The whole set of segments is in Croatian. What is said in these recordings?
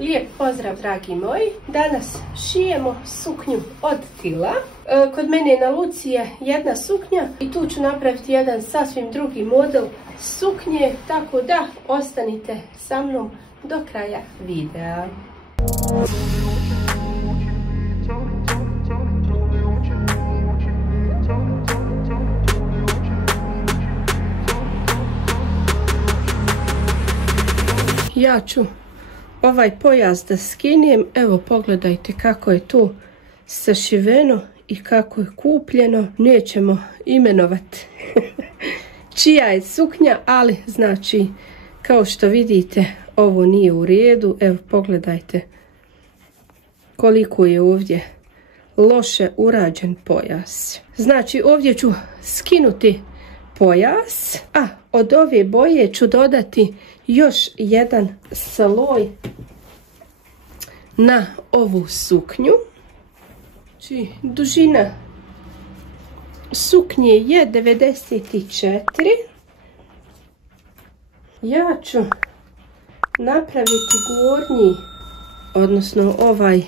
Lijep pozdrav dragi moji, danas šijemo suknju od tila. Kod mene na Luci je jedna suknja i tu ću napraviti jedan sasvim drugi model suknje, tako da ostanite sa mnom do kraja videa. Ja ću ovaj pojas da skinem, evo pogledajte kako je tu sašiveno i kako je kupljeno. Nećemo imenovati čija je suknja, ali znači kao što vidite ovo nije u redu. Evo pogledajte koliko je ovdje loše urađen pojas. Znači ovdje ću skinuti pojas, a od ove boje ću dodati još jedan sloj na ovu suknju. Znači, dužina suknje je 94. Ja ću napraviti gornji, odnosno ovaj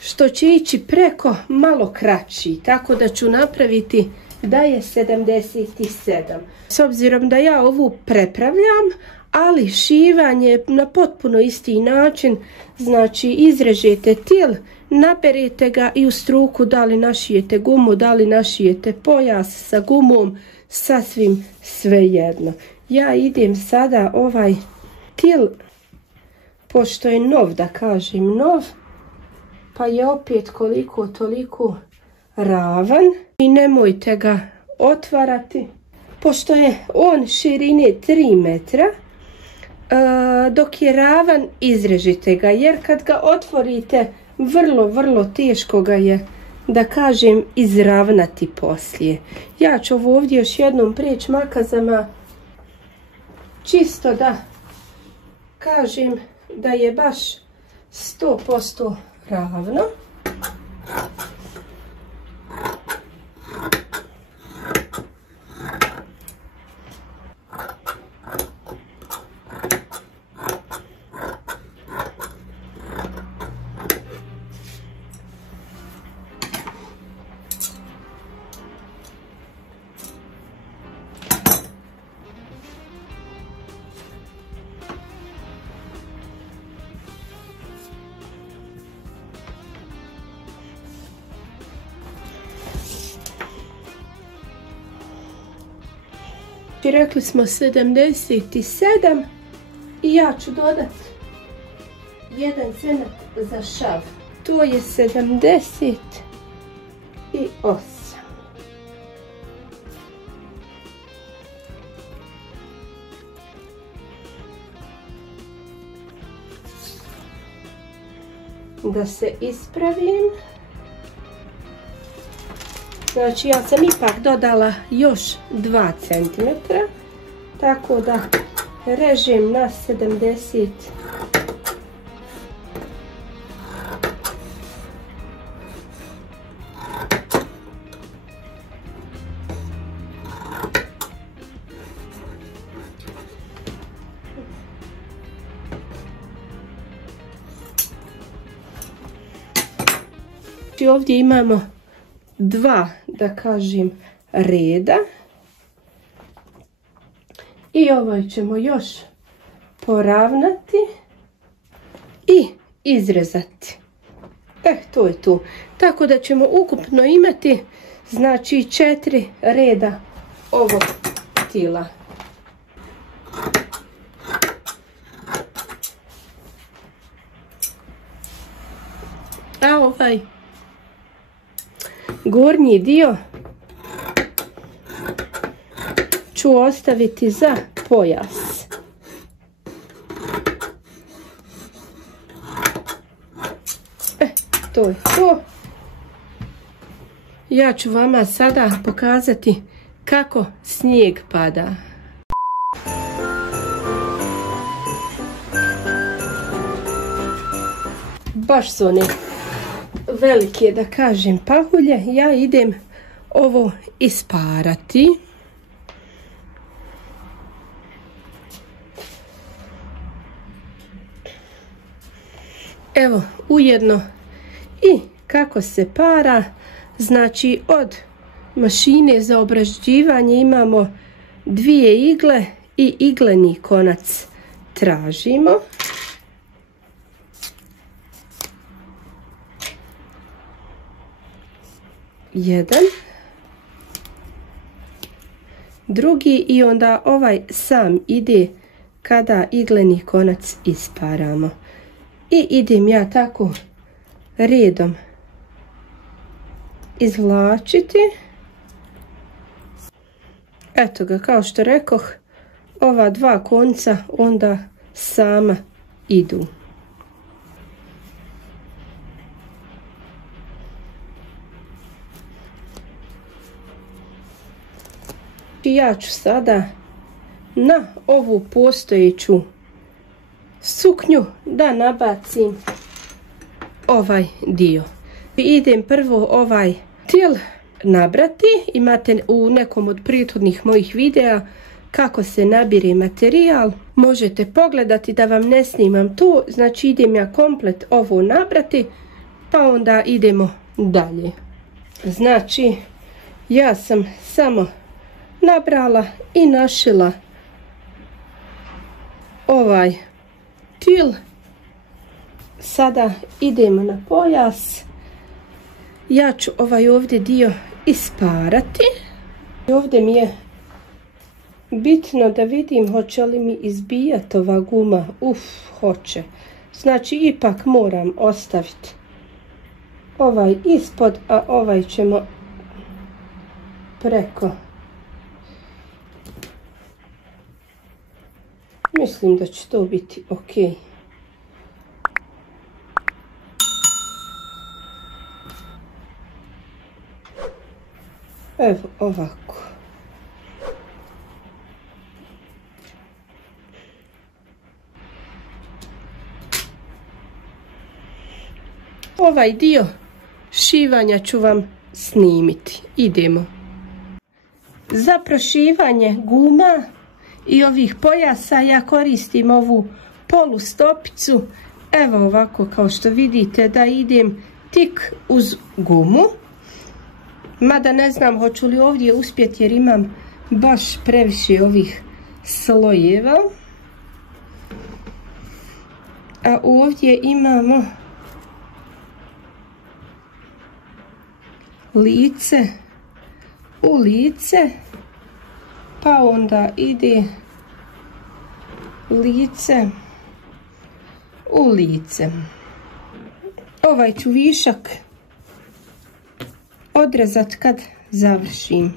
što će ići preko malo kraći, tako da ću napraviti da je 77. S obzirom da ja ovu prepravljam, ali šivanje na potpuno isti način, znači izrežete til, naperete ga i u struku, da li našijete gumu, da li našijete pojas sa gumom, sasvim svejedno. Ja idem sada ovaj til, pošto je nov, da kažem nov, pa je opet koliko toliko ravan i nemojte ga otvarati, pošto je on širine 3 metra, dok je ravan izrežite ga, jer kad ga otvorite vrlo teško ga je, da kažem, izravnati poslije. Ja ću ovo ovdje još jednom prijeći makazama, čisto da kažem da je baš 100% ravno. Rekli smo 77 i ja ću dodati jedan cenat za šav. To je 78. Da se ispravim. Znači ja sam ipak dodala još 2 cm, tako da režem na 70. I ovdje imamo 2, da kažem, reda i ovaj ćemo još poravnati i izrezati. To je to. Tako da ćemo ukupno imati, znači, 4 reda ovog tila. A ovaj gornji dio ću ostaviti za pojas. To je to. Ja ću vama sada pokazati kako snijeg pada. Baš su one velike, da kažem, pahulje. Ja idem ovo isparati. Evo ujedno i kako se para. Znači od mašine za obrađivanje imamo 2 igle i igleni konac tražimo. Jedan, drugi i onda ovaj sam ide kada igleni konac isparamo. I idem ja tako redom izvlačiti. Eto ga, kao što rekoh, ova 2 konca onda sama idu. I ja ću sada na ovu postojeću suknju da nabacim ovaj dio. Idem prvo ovaj til nabrati. Imate u nekom od prethodnih mojih videa kako se nabire materijal. Možete pogledati da vam ne snimam to. Znači idem ja komplet ovo nabrati pa onda idemo dalje. Znači ja sam samo nabrala i našila ovaj til. Sada idemo na pojas. Ja ću ovaj ovdje dio isparati. Ovdje mi je bitno da vidim hoće li mi izbijati ova guma. Hoće. Znači ipak moram ostaviti ovaj ispod, a ovaj ćemo preko. Mislim da će to biti ok. Evo ovako. Ovaj dio šivanja ću vam snimiti. Idemo. Za prošivanje guma i ovih pojasa ja koristim ovu polu stopicu. Evo ovako, kao što vidite, da idem tik uz gumu. Mada ne znam hoću li ovdje uspjeti jer imam baš previše ovih slojeva. A ovdje imamo lice u lice, pa onda ide lice u lice. Ovaj ću višak odrezat kad završim.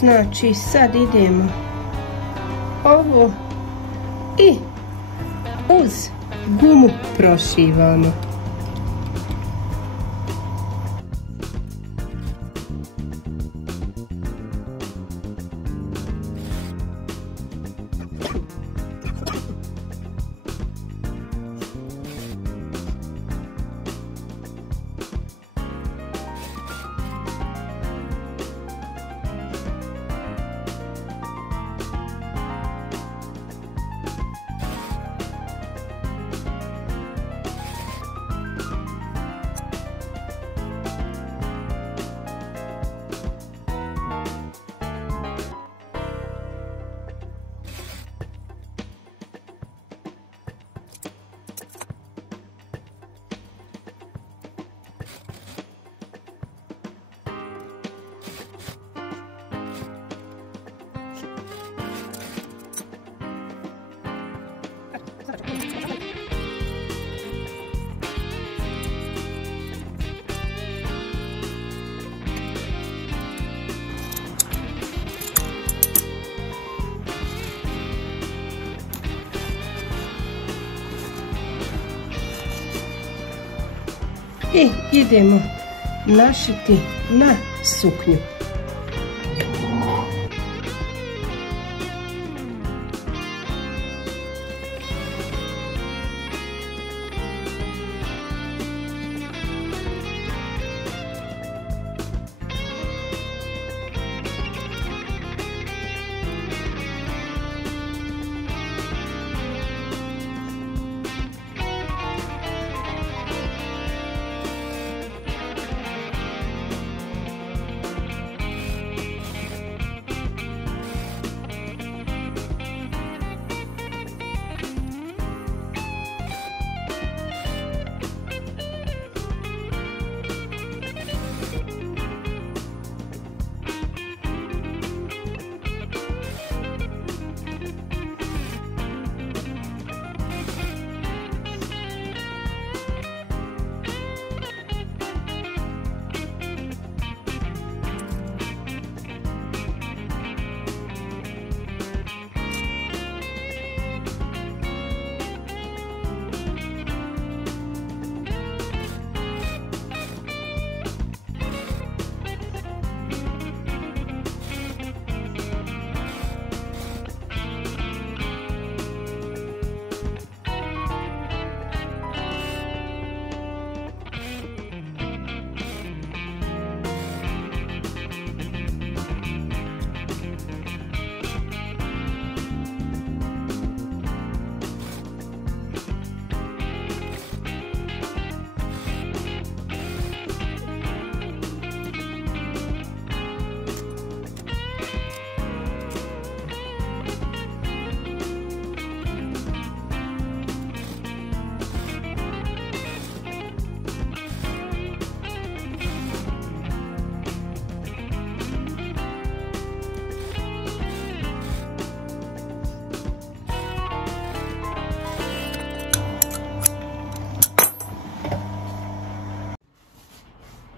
Znači sad idemo ovo i uz gumu prošivamo. I idemo našiti na suknju.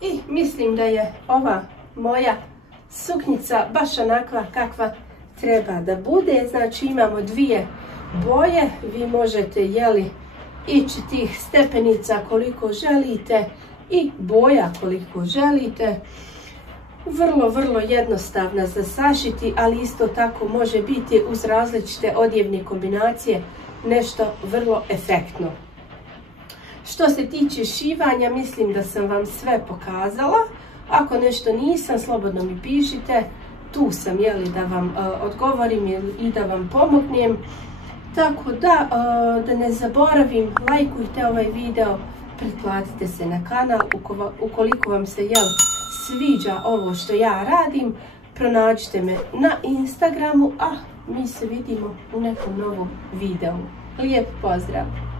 I mislim da je ova moja suknjica baš onakva kakva treba da bude. Znači imamo dvije boje, vi možete ići tih stepenica koliko želite i boja koliko želite. Vrlo jednostavna za sašiti, ali isto tako može biti uz različite odjevne kombinacije nešto vrlo efektno. Što se tiče šivanja, mislim da sam vam sve pokazala. Ako nešto nisam, slobodno mi pišite. Tu sam da vam odgovorim i da vam pomognem. Tako da ne zaboravim, lajkujte ovaj video, pretplatite se na kanal. Ukoliko vam se sviđa ovo što ja radim, pronađite me na Instagramu, a mi se vidimo u nekom novom videu. Lijep pozdrav!